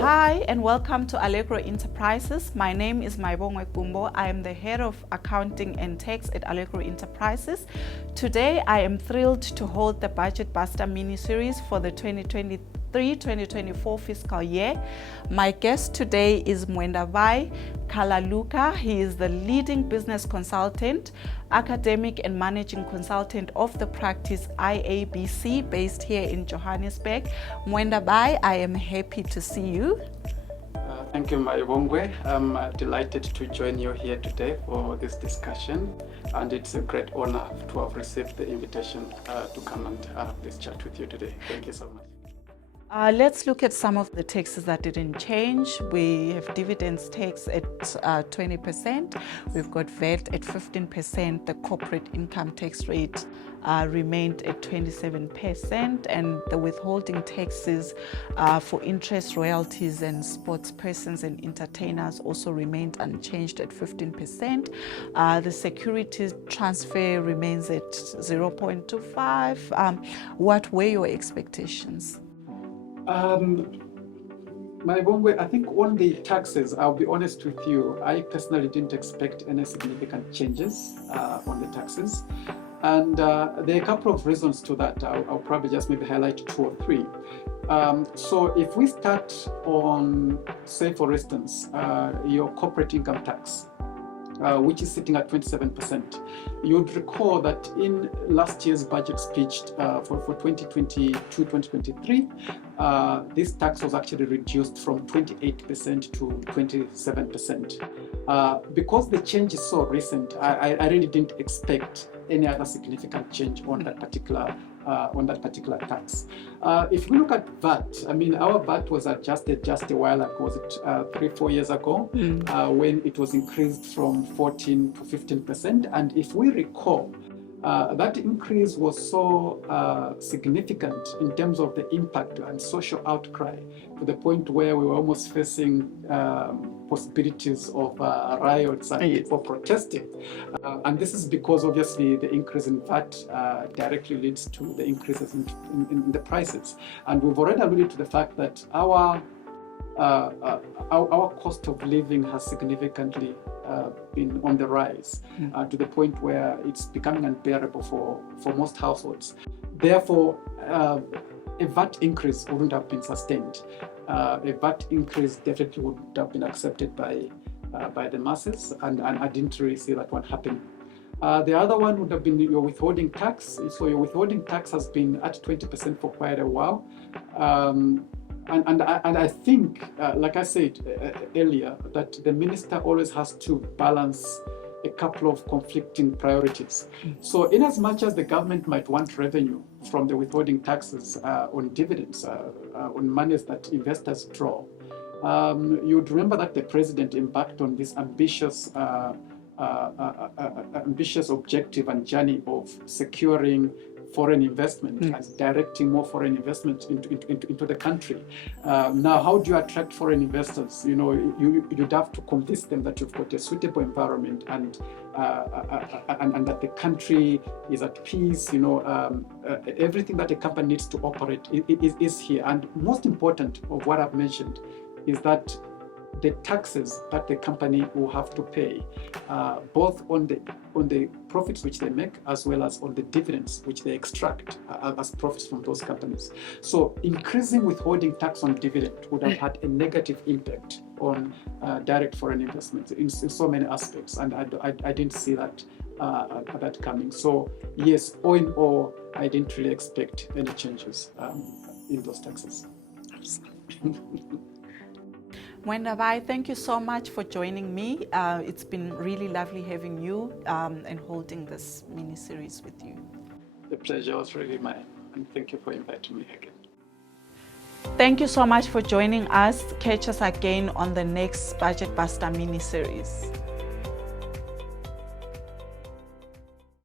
Hi and welcome to Allegro Enterprises. My name is Mayibongwe Gumbo. I am the head of accounting and tax at Allegro Enterprises. Today I am thrilled to hold the Budget Buster mini-series for the 2023-2024 fiscal year. My guest today is Mwendabai Kalaluka. He is the leading business consultant, academic and managing consultant of the practice IABC based here in Johannesburg. Mwendabai, I am happy to see you. Thank you, Mayibongwe. I'm delighted to join you here today for this discussion, and it's a great honor to have received the invitation to come and have this chat with you today. Thank you so much. Let's look at some of the taxes that didn't change. We have dividends tax at 20%. We've got VAT at 15%. The corporate income tax rate remained at 27%, and the withholding taxes for interest, royalties, and sports persons and entertainers also remained unchanged at 15%. The security transfer remains at 0.25. What were your expectations? Mayibongwe, I think on the taxes, I'll be honest with you, I personally didn't expect any significant changes on the taxes. And there are a couple of reasons to that. I'll probably just maybe highlight 2 or 3. So if we start on, say for instance, your corporate income tax, which is sitting at 27%. You'd recall that in last year's budget speech for 2022-2023, this tax was actually reduced from 28% to 27%. Because the change is so recent, I really didn't expect any other significant change on that particular tax. If we look at VAT, I mean, our VAT was adjusted just a while ago, was it 3-4 years ago, when it was increased from 14 to 15%. And if we recall, that increase was so significant in terms of the impact and social outcry, to the point where we were almost facing possibilities of riots and people protesting. And this is because obviously the increase in VAT directly leads to the increases in the prices. And we've already alluded to the fact that our cost of living has significantly been on the rise to the point where it's becoming unbearable for most households. Therefore, a VAT increase wouldn't have been sustained. A VAT increase definitely wouldn't have been accepted by the masses, and I didn't really see that one happen. The other one would have been your withholding tax. So your withholding tax has been at 20% for quite a while. And I think, like I said earlier, that the minister always has to balance a couple of conflicting priorities. So in as much as the government might want revenue from the withholding taxes on dividends, on monies that investors draw, you'd remember that the president embarked on this ambitious objective and journey of securing foreign investment and directing more foreign investment into the country. Now, how do you attract foreign investors? You know, you'd have to convince them that you've got a suitable environment and that the country is at peace. You know, everything that a company needs to operate is here. And most important of what I've mentioned is that the taxes that the company will have to pay, both on the profits which they make, as well as on the dividends which they extract as profits from those companies. So increasing withholding tax on dividend would have had a negative impact on direct foreign investments in so many aspects, and I didn't see that coming. So yes, all in all, I didn't really expect any changes in those taxes. Mwendabai, thank you so much for joining me. It's been really lovely having you and holding this mini-series with you. The pleasure was really mine, and thank you for inviting me again. Thank you so much for joining us. Catch us again on the next Budget Buster mini-series.